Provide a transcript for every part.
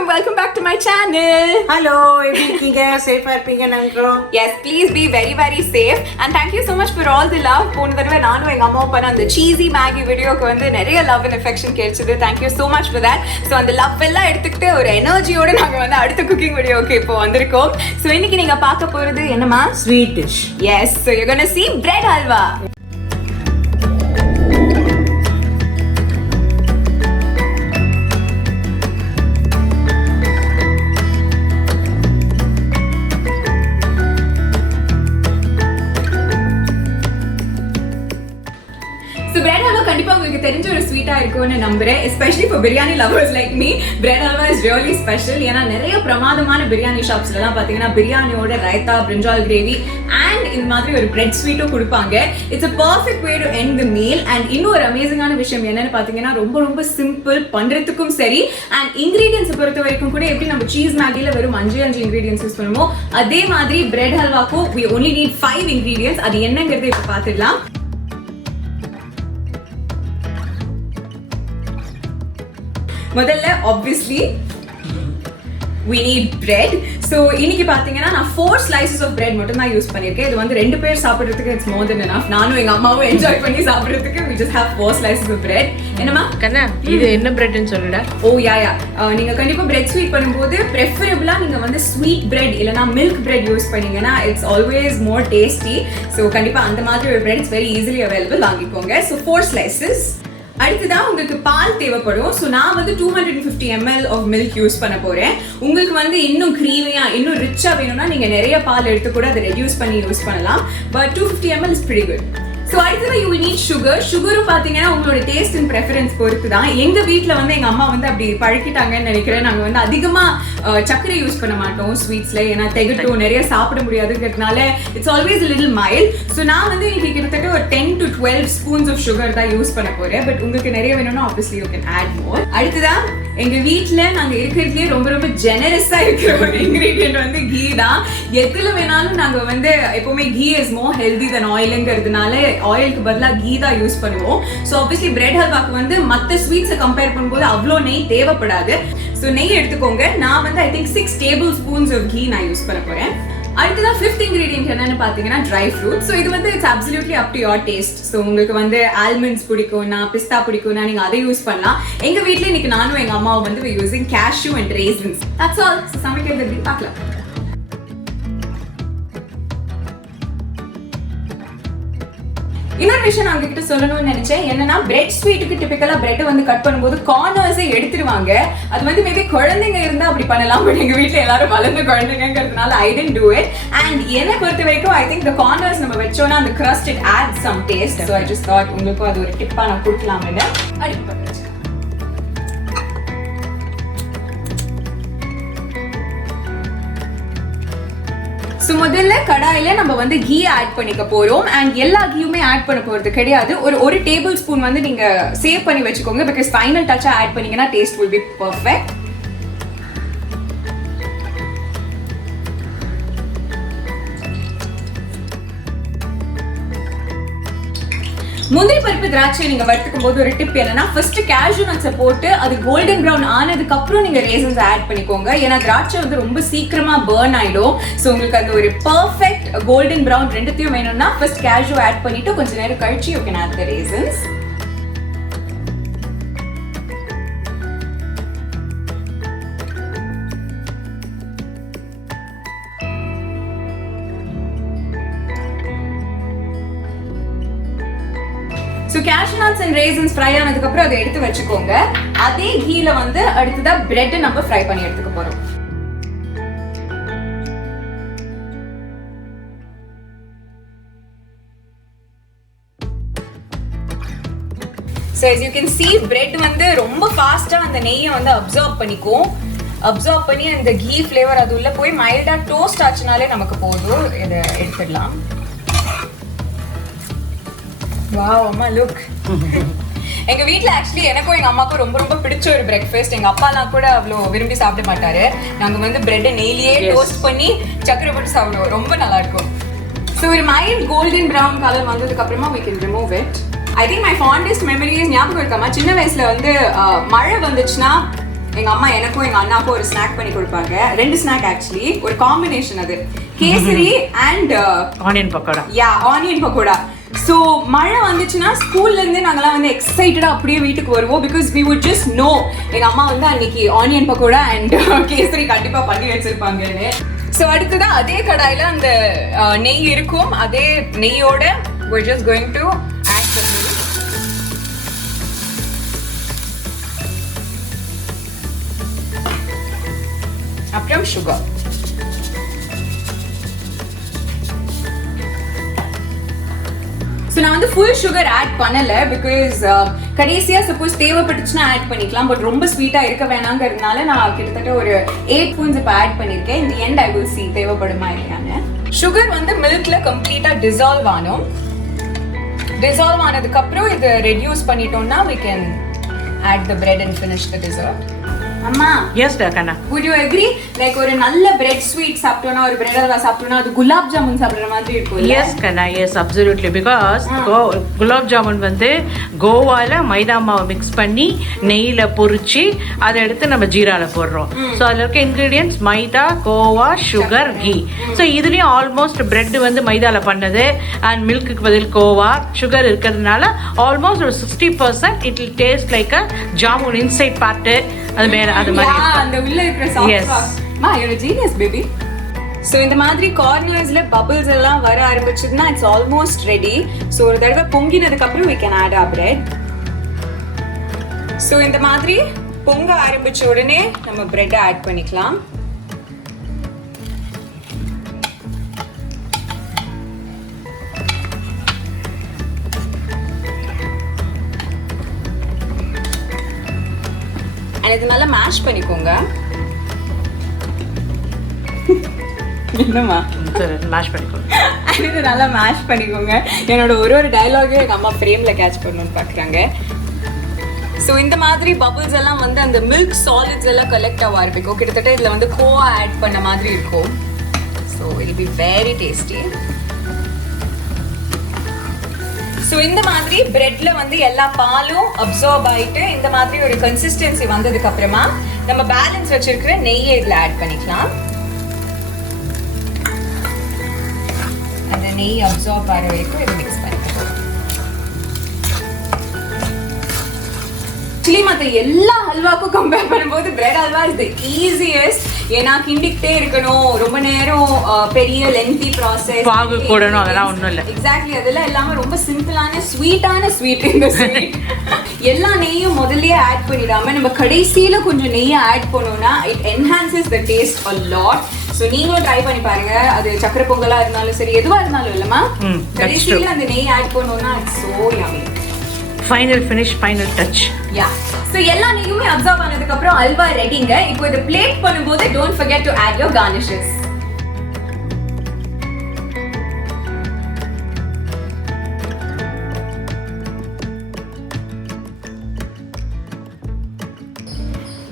and welcome back to my channel. Hello, எப்படி இருக்கீங்க? சேஃபா இருப்பீங்க நினைக்கிறோம். Yes, please be very very safe and thank you so much for all the love. போன தடவை நானும் எங்க அம்மாவும் பண்ண அந்த cheesy Maggi வீடியோக்கு வந்து நிறைய love and affection கிடைச்சது. Thank you so much for that. So அந்த love எல்லாம் எடுத்துக்கிட்டு ஒரு எனர்ஜியோட நாங்க வந்து அடுத்த குக்கிங் வீடியோக்கு இப்போ வந்திருக்கோம். So இன்னைக்கு நீங்க பார்க்க போறது என்னமா? Sweet dish. Yes, so you're going to see bread halwa. கண்டிப்பா உங்களுக்கு தெரிஞ்ச ஒரு ஸ்வீட்டா இருக்கும்னு நம்புறேன். Especially for biryani lovers like me, bread halwa is really special. ஏன்னா நிறைய பிரமாதமான பிரியாணி ஷாப்ஸ்ல எல்லாம் பாத்தீங்கன்னா பிரியாணியோட ரைத்தா, பிரிஞ்சால் கிரேவி அண்ட் இந்த மாதிரி ஒரு பிரெட் ஸ்வீட்டும் கொடுப்பாங்க. It's a perfect way to end the meal. and இன்னொரு அமேசிங்கான விஷயம் என்னன்னு பாத்தீங்கன்னா ரொம்ப ரொம்ப சிம்பிள் பண்றதுக்கும் சரி. அண்ட் இன்கிரீடியன்ஸ் பொறுத்த வரைக்கும் கூட எப்படி நம்ம சீஸ் மேகில வெறும் 5 இன்கிரீடியன்ஸ் யூஸ் பண்ணுமோ அதே மாதிரி bread ஹல்வாக்கும் we only need 5 ingredients. அது என்னங்கிறத இப்ப பாத்துடலாம். முதல்ல obviously we need bread. so இன்னைக்கு பாத்தீங்கன்னா நான் 4 slices of bread மட்டும் தான் யூஸ் பண்ணிருக்கேன். இது வந்து ரெண்டு பேர் சாப்பிடுறதுக்கு it's more than enough. நானும் எங்க அம்மாவும் என்ஜாய் பண்ணி சாப்பிடுறதுக்கு we just have 4 slices of bread. என்னமா கண்ணா இது என்ன பிரெட்னு சொல்லுடா. ஓ யா நீங்க கண்டிப்பா பிரெட் ஸ்வீட் பண்ணும்போது preferably நீங்க வந்து ஸ்வீட் பிரெட் இல்லனா மில்க் பிரெட் யூஸ் பண்ணீங்கன்னா it's always more tasty. so கண்டிப்பா அந்த மாதிரி ஒரு bread is very easily available. வாங்கிக்கோங்க. so 4 slices. அடுத்ததான் உங்களுக்கு பால் தேவைப்படும். ஸோ நான் வந்து 250 ml of milk யூஸ் பண்ண போறேன். உங்களுக்கு வந்து இன்னும் க்ரீமியா இன்னும் ரிச்சா வேணும்னா நீங்க நிறைய பால் எடுத்து கூட அதை ரெடியூஸ் பண்ணி யூஸ் பண்ணலாம். But 250 ml is pretty good. So அடுத்தது யூ வில் நீட் சுகர். சுகரும் பார்த்தீங்கன்னா உங்களோட டேஸ்ட் அண்ட் ப்ரெஃபரன்ஸ் பொறுத்து தான். எங்கள் வீட்டில் வந்து எங்கள் அம்மா வந்து அப்படி பழக்கிட்டாங்கன்னு நினைக்கிறேன். நாங்கள் வந்து அதிகமாக சர்க்கரை யூஸ் பண்ண மாட்டோம் ஸ்வீட்ஸில். ஏன்னா திகட்டும் நிறைய சாப்பிட முடியாதுங்கிறதுனால it's always a little mild. So நான் வந்து இன்னைக்கு கிட்டத்தட்ட ஒரு 10 to 12 spoons of சுகர் தான் யூஸ் பண்ண போகிறேன். பட் உங்களுக்கு நிறைய வேணும்னா obviously you can add more. அடுத்ததான் எங்கள் வீட்டில் நாங்கள் இருக்கிறதுலே ரொம்ப ரொம்ப ஜெனரஸாக இருக்கிற ஒரு இன்க்ரீடியன்ட் வந்து கீ தான். எதில் வேணாலும் நாங்கள் வந்து எப்போவுமே கீ இஸ் மோர் ஹெல்தி தென் ஆயிலுங்கிறதுனால ஆயிலுக்கு பதிலாக கீ தான் யூஸ் பண்ணுவோம். ஸோ ஆப்வியஸ்லி பிரெட் ஹல்வாக்கு வந்து மற்ற ஸ்வீட்ஸை கம்பேர் பண்ணும்போது அவ்வளோ நெய் தேவைப்படாது. ஸோ நெய் எடுத்துக்கோங்க. நான் வந்து I think 6 tablespoons of ghee நான் யூஸ் பண்ண போகிறேன். அடுத்ததான் 5th ingredient என்னன்னு பார்த்தீங்கன்னா ட்ரை ஃப்ரூட். ஸோ இது வந்து it's absolutely up to your taste. So உங்களுக்கு வந்து ஆல்மண்ட்ஸ் பிடிக்கும்னா பிஸ்தா பிடிக்கும்னா நீங்கள் அதை யூஸ் பண்ணலாம். எங்கள் வீட்டில் இன்னைக்கு நானும் எங்கள் அம்மாவும் வந்து using cashew and raisins. That's all. So சமைக்கிறது எப்படி பார்க்கலாம். இன்னொரு விஷயம் நான் உங்ககிட்ட சொல்லணும்னு நினைச்சேன். என்னன்னா பிரெட் ஸ்வீட்டுக்கு டிபிக்கலா பிரெட் வந்து கட் பண்ணும்போது கார்னர்ஸை எடுத்துருவாங்க. அது வந்து மேபி குழந்தைங்க இருந்தா அப்படி பண்ணலாம். பட் எங்க வீட்டுல எல்லாரும் வளர்ந்த குழந்தைங்கிறதுனால ஐ டென்ட் டூ இட். அண்ட் என்னை பொறுத்த வரைக்கும் ஐ திங்க் த கார்னர்ஸ் நம்ம வச்சோம்னா அந்த crust it adds some taste. so I just thought உங்களுக்கும் அது ஒரு டிப்பா நான் கொடுக்கலாம்னு அடுப்பு வச்சு. ஸோ முதல்ல கடாயில் நம்ம வந்து கீ ஆட் பண்ணிக்க போகிறோம். அண்ட் எல்லா கீயுமே ஆட் பண்ண போகிறது கிடையாது. ஒரு டேபிள் ஸ்பூன் வந்து நீங்கள் சேவ் பண்ணி வச்சுக்கோங்க. பிகாஸ் ஃபைனல் டச்சாக ஆட் பண்ணிங்கன்னா டேஸ்ட் வில் பி பர்ஃபெக்ட். முந்திரி பருப்பு திராட்சை நீங்க வறுத்துக்கும் போது ஒரு டிப் என்னன்னா ஃபர்ஸ்ட் cashew nuts போட்டு அது கோல்டன் பிரவுன் ஆனதுக்கு அப்புறம் நீங்க raisins ஆட் பண்ணிக்கோங்க. ஏன்னா திராட்சை வந்து ரொம்ப சீக்கிரமா பர்ன் ஆயிடும். ஸோ உங்களுக்கு அந்த ஒரு பர்ஃபெக்ட் கோல்டன் பிரவுன் ரெண்டுத்தையும் வேணும்னா ஃபர்ஸ்ட் cashew ஆட் பண்ணிட்டு கொஞ்ச நேரம் கழிச்சு you can add the raisins. So cashew nuts and raisins fry ஆனதுக்கு அப்புறம் அதை எடுத்து வச்சுக்கோங்க. அதே கீல வந்து அடுத்ததா பிரெட் நம்ம ஃப்ரை பண்ணி எடுத்துக்க போறோம். So as you can see bread வந்து ரொம்ப ஃபாஸ்டா அந்த நெய்யை வந்து அப்சார்ப் பண்ணிக்கும். அப்சார்ப் பண்ணி அந்த கீ ஃப்ளேவர் அது உள்ள போய் மைல்டா டோஸ்ட் ஆச்சுனாலே நமக்கு போதும். இதை எடுத்துடலாம். வாவ் அம்மா லுக். எங்க வீட்ல ஆக்சுவலி எனக்கும் எங்க அம்மாக்கும் ரொம்ப ரொம்ப பிடிச்ச ஒரு பிரேக்ஃபாஸ்ட். எங்க அப்பாலாம் கூட அவ்வளோ விரும்பி சாப்பிட மாட்டாரு. நாங்க வந்து பிரெட்டை நெய்லியே டோஸ்ட் பண்ணி சக்கரை போட்டு சாப்பிடுவோம். ரொம்ப நல்லா இருக்கும். ஸோ ஒரு மைல்ட் கோல்டன் ப்ரௌன் கலர் வந்ததுக்கு அப்புறமா we can remove it. I think my fondest memory is ஞாபகம் இருக்காமா சின்ன வயசுல வந்து மழை வந்துச்சுன்னா எங்க அம்மா எனக்கும் எங்க அண்ணாக்கும் ஒரு ஸ்நாக் பண்ணி கொடுப்பாங்க. 2 ஸ்நாக் ஆக்சுவலி, ஒரு காம்பினேஷன் அது. Kesari and onion pakoda. Yeah, onion pakoda. So மழை வந்துச்சுன்னா ஸ்கூல்ல இருந்தே நாங்கெல்லாம் வந்து எக்ஸைட்டடா அப்படியே வீட்டுக்கு வருவோம். Because we would just know எங்க அம்மா வந்து அன்னைக்கு ஆனியன் பக்கோடா அண்ட் கேசரி கண்டிப்பா பண்ணி வச்சிருப்பாங்கன்னு. ஸோ அடுத்ததான் அதே கடாயில அந்த நெய் இருக்கும். அதே நெய்யோட we're just going to add the milk. அப்புறம் சுகர். ஸோ நான் வந்து ஃபுல் சுகர் ஆட் பண்ணல. பிகாஸ் கடைசியாக சப்போஸ் தேவைப்பட்டுச்சுன்னா ஆட் பண்ணிக்கலாம். பட் ரொம்ப ஸ்வீட்டாக இருக்க வேணாங்கிறதுனால நான் கிட்டத்தட்ட ஒரு 8 ஸ்பூன்ஸ் இப்போ ஆட் பண்ணியிருக்கேன். இந்த எண்ட் ஐ வில் சி தேவைப்படுமா இல்லையான்னு. சுகர் வந்து மில்க்ல கம்ப்ளீட்டாக டிசால்வ் ஆனோம். டிசால்வ் ஆனதுக்கப்புறம் இதை ரெடியூஸ் பண்ணிட்டோம்னா we can add the bread and finish the dessert. அம்மா, எஸ் கண்ணா, would you agree like ஒரு நல்ல பிரெட் ஸ்வீட் சாப்பிட்டோம்னா, ஒரு பிரெட் அல்வா சாப்பிட்டோம்னா அது குலாப் ஜாமுன் சாப்பிடுற மாதிரி இருக்கும்? எஸ் கண்ணா, yes absolutely. Because gulab jamun வந்து கோவால மைதா மாவை மிக்ஸ் பண்ணி நெய்யில பொரிச்சு அதை எடுத்து நம்ம ஜீரால போடுறோம். ஸோ அதில் இருக்க இன்க்ரீடியன்ஸ் மைதா, கோவா, சுகர், கீ. ஸோ இதுலேயும் ஆல்மோஸ்ட் பிரெட் வந்து மைதாவில் பண்ணது அண்ட் மில்க்குக்கு பதில் கோவா, சுகர் இருக்கிறதுனால ஆல்மோஸ்ட் ஒரு 60% it will taste like a jamun inside part. அது மேல அது மாதிரி அந்த உள்ள இருக்கிற சாஃப்ட். மா, you're a genius baby. So இந்த மாதிரி கார்னர்ஸ்ல பபிள்ஸ் எல்லாம் வர ஆரம்பிச்சதுன்னா இட்ஸ் ஆல்மோஸ்ட் ரெடி. சோ ஒரு தடவை பொங்கினதுக்கு அப்புறம் we can add our bread. So இந்த மாதிரி பொங்க ஆரம்பிச்ச உடனே நம்ம பிரெட் ஆட் பண்ணிக்கலாம். இது நல்லா மேஷ் பண்ணிக்கோங்க. என்னம்மா மேஷ் பண்ணிக்கோங்க. இது நல்லா மேஷ் பண்ணிக்கோங்க. என்னோட ஒரு டயலாகே எங்க அம்மா ஃப்ரேம்ல கேட்ச் பண்ணணும்னு பாக்குறாங்க. ஸோ இந்த மாதிரி பபிள்ஸ் எல்லாம் வந்து அந்த மில்க் சாலிட்ஸ் எல்லாம் கலெக்ட் ஆக ஆரம்பிக்கும். கிட்டத்தட்ட இதுல வந்து கோவா ஆட் பண்ண மாதிரி இருக்கும். So it be very tasty. So இந்த மாதிரி பிரெட்ல வந்து எல்லா பாலும் அப்சார்ப் ஆயிட்டு இந்த மாதிரி ஒரு கன்சிஸ்டன்சி வந்ததுக்கு அப்புறமா நம்ம பேலன்ஸ் வச்சிருக்கிற நெய்யை இதுல ஆட் பண்ணிக்கலாம். அந்த நெய் அப்சார்ப் ஆகிற வரைக்கும் இதை மிக்ஸ் பண்ணிக்கலாம். ஆக்சுவலி மற்ற எல்லா ஹல்வாக்கும் கம்பேர் பண்ணும்போது bread halwa is the easiest. ஏன்னா கிண்டிக்கிட்டே இருக்கணும், ரொம்ப நேரம் பெரிய லென்த்தி ப்ராசஸ், பாகு போடணும், அதெல்லாம் ஒன்றும் இல்லை. எக்ஸாக்ட்லி, அதெல்லாம் இல்லாமல் ரொம்ப சிம்பிளான ஸ்வீட்டான ஸ்வீட் இந்த ஸ்வீட். எல்லா நெய்யும் முதல்லயே ஆட் பண்ணிடாம நம்ம கடைசியில கொஞ்சம் நெய்யை ஆட் பண்ணோம்னா it enhances the taste a lot. So நீங்களும் ட்ரை பண்ணி பாருங்க. அது சக்கரை பொங்கலா இருந்தாலும் சரி, எதுவா இருந்தாலும் இல்லைம்மா, கடைசியில அந்த நெய் ஆட் பண்ணோம்னா it's so yummy. Final finish, final touch. Yeah, so எல்லா நெய்யுமே அப்சார்ப் ஆனதுக்கு அப்புறம் அல்வா ரெடிங்க. இப்போ இத பிளேட் பண்ணும்போது don't forget to add your garnishes.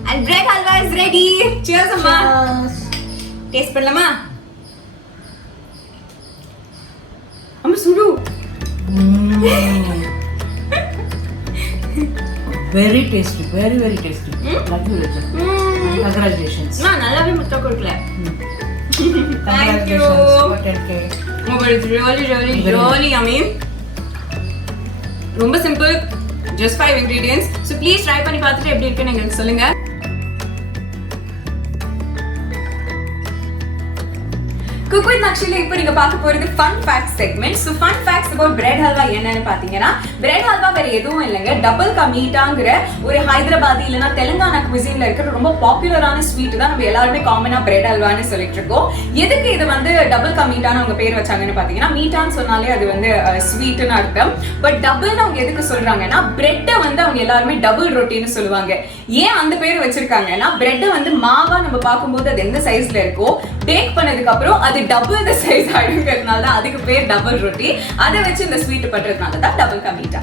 And bread halwa is ready. Cheers amma. Taste பண்ணலாமா? அம்மா சுடு. Very tasty, very very tasty. Love you. Congratulations. நான் நல்லாவே முட்டை கொடுக்கல. Thank you. Oh, but it's really yummy. ரொம்ப simple, just 5 ingredients. So please try பண்ணி பார்த்துட்டு எப்படி இருக்குன்னு எங்களுக்கு சொல்லுங்க. Cook with Nakshu இப்போ நீங்க பார்க்க போறது fun facts segment. So fun facts about bread halwa என்னன்னு பாத்தீங்கன்னா, bread halwa வேற எதுவும் இல்லைங்க, DoubleKaMeethaங்கிற ஒரு ஹைதராபாதி இல்லனா தெலுங்கானா cuisineல இருக்கிற ரொம்ப பாப்புலரான ஸ்வீட் தான் நம்ம எல்லாருமே காமனா bread halwaன்னு சொல்லிட்டு இருக்கோம். எதுக்கு இது வந்து DoubleKaMeethaன்னு அவங்க பேர் வச்சாங்கன்னு பாத்தீங்கன்னா, மீட்டான்னு சொன்னாலே அது வந்து ஸ்வீட்னு அர்த்தம். பட் டபுள்னு அவங்க எதுக்கு சொல்றாங்கன்னா, பிரெட்டை வந்து அவங்க எல்லாருமே டபுள் ரொட்டின்னு சொல்லுவாங்க. ஏன் அந்த பேர் வச்சிருக்காங்கன்னா, பிரெட்டை வந்து மாவா நம்ம பார்க்கும்போது அது எந்த சைஸ்ல இருக்கோ, பேக் பண்ணதுக்கு அப்புறம் அது டபுள் த சைஸ் ஆயிடுங்கிறதுனால தான் அதுக்கு பேர் டபுள் ரொட்டி. அதை வச்சு இந்த ஸ்வீட் பண்றதுனால தான் DoubleKaMeetha.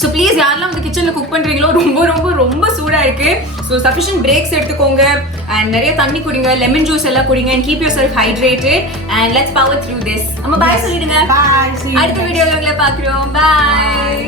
ஸோ ப்ளீஸ் யாரெல்லாம் வந்து கிச்சனில் குக் பண்ணுறீங்களோ ரொம்ப ரொம்ப ரொம்ப சூடாக இருக்கு. ஸோ சஃபிஷியன்ட் பிரேக்ஸ் எடுத்துக்கோங்க அண்ட் நிறைய தண்ணி குடிங்க, லெமன் ஜூஸ் எல்லாம் குடிங்க and keep your self hydrated and let's power through this. நம்ம பாய் சொல்லிடுங்க. பாய். அடுத்த வீடியோவில் உங்களை பார்க்குறோம். பாய்.